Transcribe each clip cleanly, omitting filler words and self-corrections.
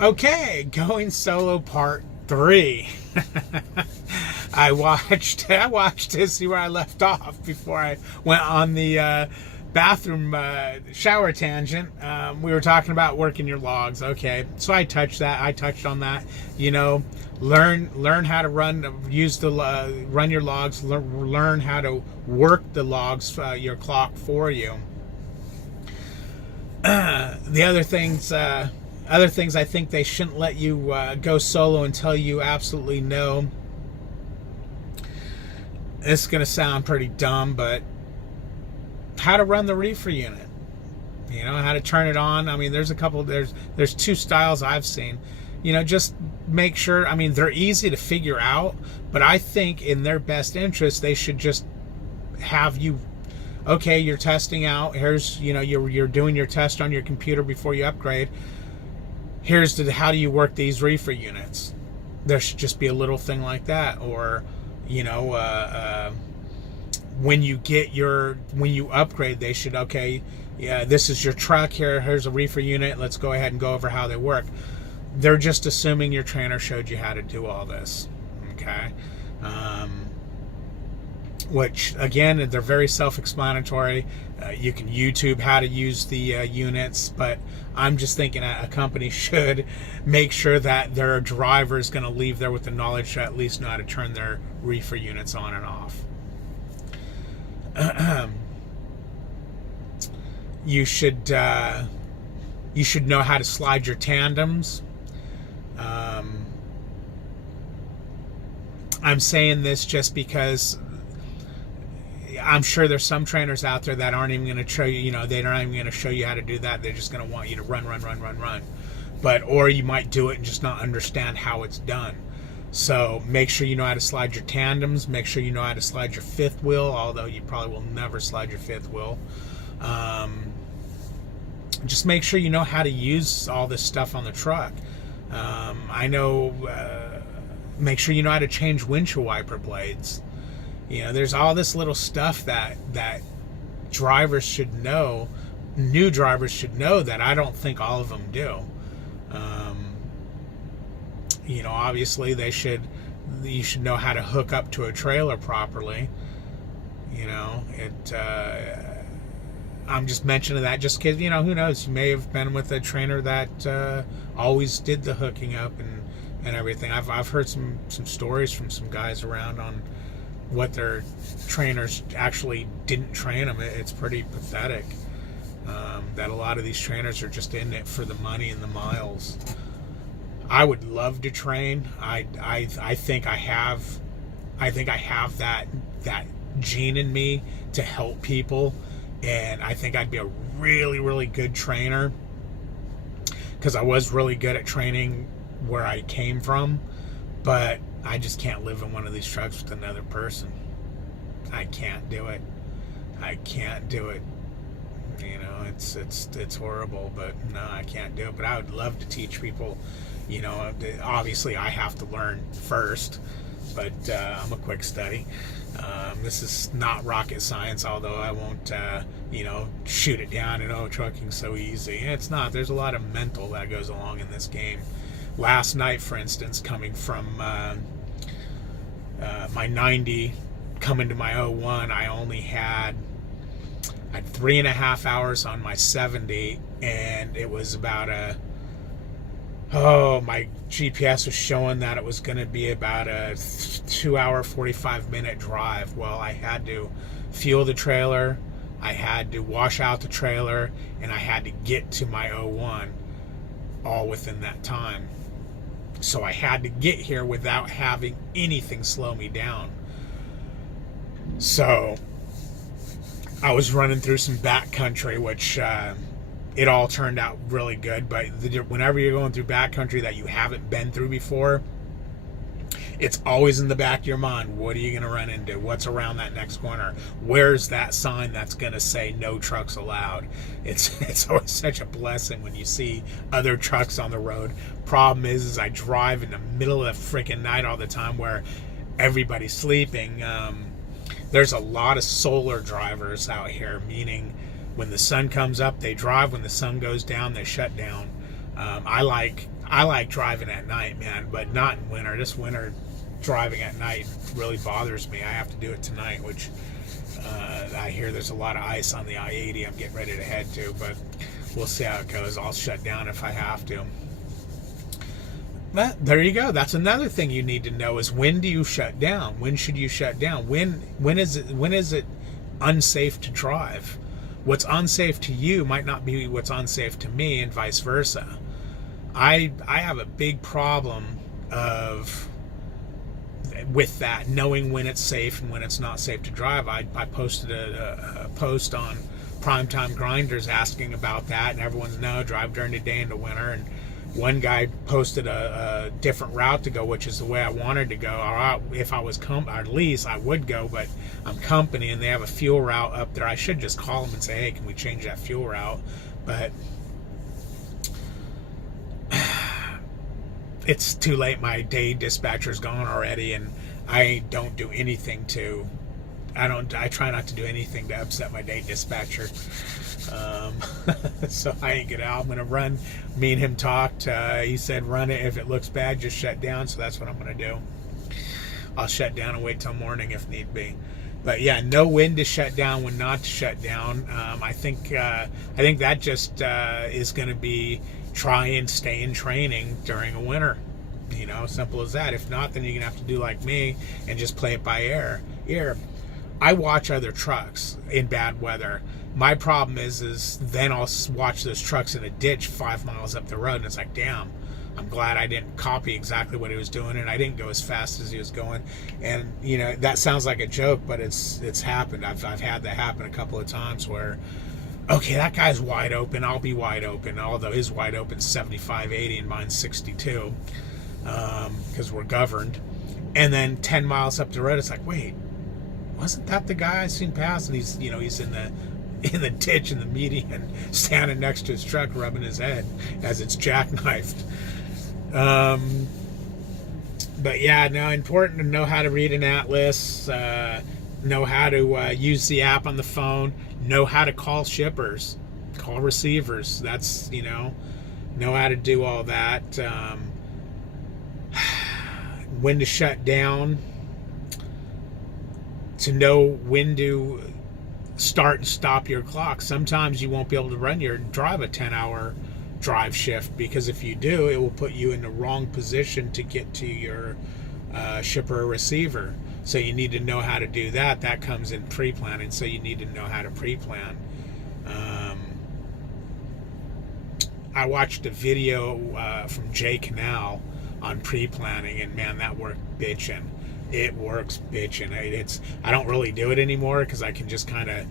Okay, going solo part 3. I watched to see where I left off before I went on the bathroom shower tangent. We were talking about working your logs. Okay, so I touched on that. You know, learn how to run your logs. Learn how to work the logs, your clock for you. The other things I think they shouldn't let you go solo until you absolutely know. This is going to sound pretty dumb, but how to run the reefer unit. You know, how to turn it on. I mean, there's 2 styles I've seen. You know, just make sure. I mean, they're easy to figure out, but I think in their best interest, they should just have you. Okay, you're testing out. Here's, you know, you're doing your test on your computer before you upgrade. Here's how do you work these reefer units. There should just be a little thing like that. Or, you know, when you upgrade, they should, okay, yeah, this is your truck, here's a reefer unit, let's go ahead and go over how they work. They're just assuming your trainer showed you how to do all this. Okay. Which, again, they're very self-explanatory. You can YouTube how to use the units, but I'm just thinking a company should make sure that their driver is going to leave there with the knowledge to at least know how to turn their reefer units on and off. You should know how to slide your tandems. I'm saying this just because I'm sure there's some trainers out there that aren't even going to show you, they're not even going to show you how to do that. They're just going to want you to run. Or you might do it and just not understand how it's done. So make sure you know how to slide your tandems. Make sure you know how to slide your fifth wheel, although you probably will never slide your fifth wheel. Just make sure you know how to use all this stuff on the truck. Make sure you know how to change windshield wiper blades. You know, there's all this little stuff that drivers should know, new drivers should know, that I don't think all of them do. You know, obviously you should know how to hook up to a trailer properly. You know, I'm just mentioning that just because, you know, who knows, you may have been with a trainer that always did the hooking up and everything. I've heard some stories from some guys around on what their trainers actually didn't train them. It's pretty pathetic that a lot of these trainers are just in it for the money and the miles. I would love to train. I think I have that gene in me to help people, and I think I'd be a really, really good trainer because I was really good at training where I came from, but I just can't live in one of these trucks with another person. I can't do it. You know, it's horrible, but no, I can't do it. But I would love to teach people. You know, obviously I have to learn first, but I'm a quick study. This is not rocket science, although I won't, shoot it down and, trucking's so easy. It's not. There's a lot of mental that goes along in this game. Last night, for instance, coming from my 90, coming to my 01, I had 3.5 hours on my 70, and it was about my GPS was showing that it was going to be about a 2-hour, 45-minute drive. Well, I had to fuel the trailer, I had to wash out the trailer, and I had to get to my 01 all within that time. So I had to get here without having anything slow me down. So I was running through some backcountry, which it all turned out really good. But whenever you're going through backcountry that you haven't been through before, it's always in the back of your mind. What are you going to run into? What's around that next corner? Where's that sign that's going to say no trucks allowed? It's always such a blessing when you see other trucks on the road. Problem is I drive in the middle of the freaking night all the time where everybody's sleeping. There's a lot of solar drivers out here, meaning when the sun comes up, they drive. When the sun goes down, they shut down. I like driving at night, man, but not in winter. This winter, driving at night really bothers me. I have to do it tonight, which I hear there's a lot of ice on the I-80 I'm getting ready to head to, but we'll see how it goes. I'll shut down if I have to. But there you go. That's another thing you need to know is when do you shut down? When should you shut down? When is it unsafe to drive? What's unsafe to you might not be what's unsafe to me, and vice versa. I have a big problem with that, knowing when it's safe and when it's not safe to drive. I posted a post on Primetime Grinders asking about that, and everyone's drive during the day in the winter. And one guy posted a different route to go, which is the way I wanted to go. Or if I was at least I would go, but I'm company and they have a fuel route up there. I should just call them and say, hey, can we change that fuel route? But it's too late. My day dispatcher's gone already, and I don't do anything to. I try not to do anything to upset my day dispatcher. So I ain't get out. I'm gonna run. Me and him talked. He said, "Run it. If it looks bad, just shut down." So that's what I'm gonna do. I'll shut down and wait till morning if need be. But yeah, know when to shut down, when not to shut down. I think that just is going to be try and stay in training during a winter. You know, simple as that. If not, then you're gonna have to do like me and just play it by ear. I watch other trucks in bad weather. My problem is then I'll watch those trucks in a ditch 5 miles up the road, and it's like, damn, I'm glad I didn't copy exactly what he was doing, and I didn't go as fast as he was going. And you know, that sounds like a joke, but it's happened. I've had that happen a couple of times where, okay, that guy's wide open, I'll be wide open, although his wide open's 75, 80 and mine's 62, because we're governed. And then 10 miles up the road, it's like, wait, wasn't that the guy I seen pass? And he's in the ditch in the median, standing next to his truck, rubbing his head as it's jackknifed. But yeah, now important to know how to read an atlas, know how to use the app on the phone, know how to call shippers, call receivers. That's, know how to do all that. When to shut down, to know when to start and stop your clock. Sometimes you won't be able to drive a 10-hour drive shift, because if you do, it will put you in the wrong position to get to your shipper or receiver. So you need to know how to do that. That comes in pre-planning, so you need to know how to pre-plan. I watched a video from Jay Canal on pre-planning, and man, that worked bitchin'. It works bitchin'. I don't really do it anymore because I can just kind of,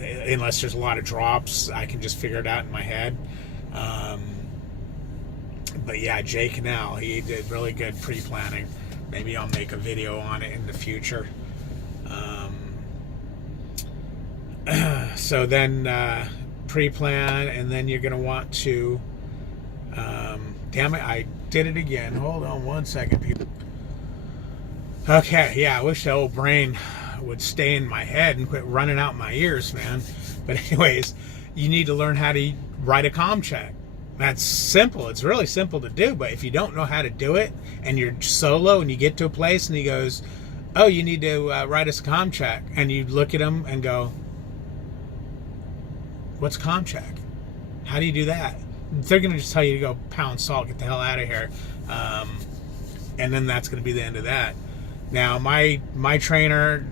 unless there's a lot of drops, I can just figure it out in my head. But yeah, Jay Canal, he did really good pre-planning. Maybe I'll make a video on it in the future. So then pre-plan, and then you're going to want to, damn it, I did it again. Hold on one second, people. Okay, yeah, I wish the old brain would stay in my head and quit running out my ears, man. But anyways, you need to learn how to write a comm check. That's simple. It's really simple to do, but if you don't know how to do it and you're solo and you get to a place and he goes, oh, you need to write us a comm check, and you look at him and go, what's comm check? How do you do that? They're going to just tell you to go pound salt, get the hell out of here. And then that's going to be the end of that. Now, my trainer,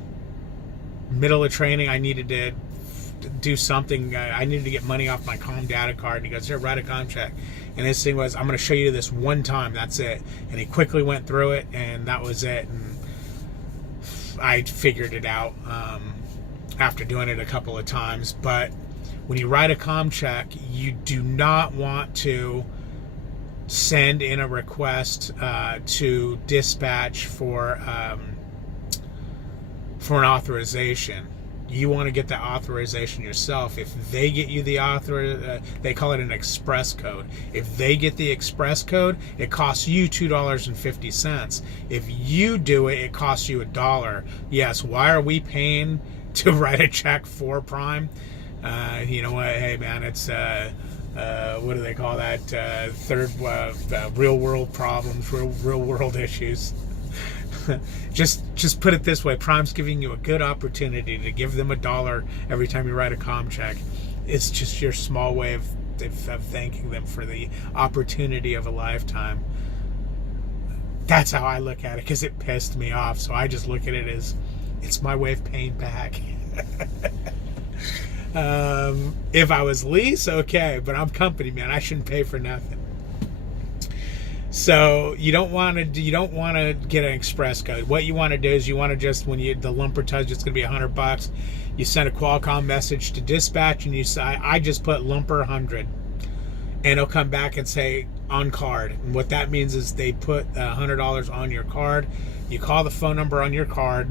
middle of training, I needed to do something. I needed to get money off my comm data card, and he goes, here, write a comm check. And his thing was, I'm going to show you this one time, that's it. And he quickly went through it, and that was it. And I figured it out after doing it a couple of times. But when you write a comm check, you do not want to send in a request to dispatch for an authorization. You want to get the authorization yourself. If they get you the they call it an express code. If they get the express code, it costs you $2.50. If you do it, it costs you $1. Yes, why are we paying to write a check for Prime? You know what? Hey, man, it's what do they call that? Real world problems, real world issues. just put it this way: Prime's giving you a good opportunity to give them $1 every time you write a comm check. It's just your small way of thanking them for the opportunity of a lifetime. That's how I look at it, because it pissed me off. So I just look at it as it's my way of paying back. If I was lease, okay, but I'm company, man. I shouldn't pay for nothing. So you don't want to get an express code. What you want to do is you want to just, when the lumper tells you it's going to be $100, you send a Qualcomm message to dispatch and you say, I just put lumper 100, and it'll come back and say on card. And what that means is they put $100 on your card. You call the phone number on your card,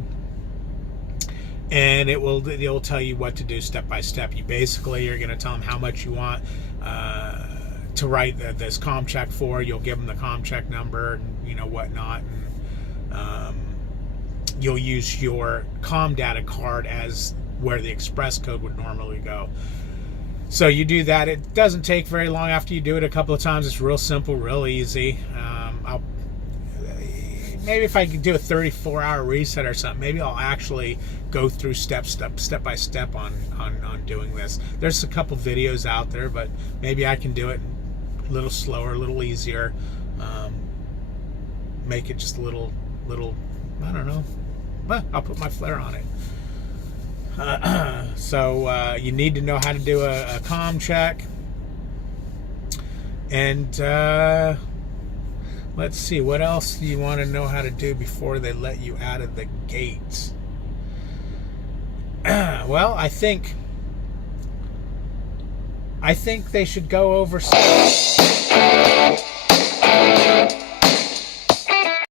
and it will tell you what to do step by step. You're going to tell them how much you want to write this comm check for. You'll give them the comm check number and whatnot, and you'll use your comm data card as where the express code would normally go. So you do that. It doesn't take very long after you do it a couple of times. It's real simple, real easy. Maybe if I could do a 34-hour reset or something, maybe I'll actually go through step by step on doing this. There's a couple videos out there, but maybe I can do it a little slower, a little easier. Make it just a little, I don't know. Well, I'll put my flair on it. So you need to know how to do a comm check. And let's see, what else do you want to know how to do before they let you out of the gate? Well, I think they should go over some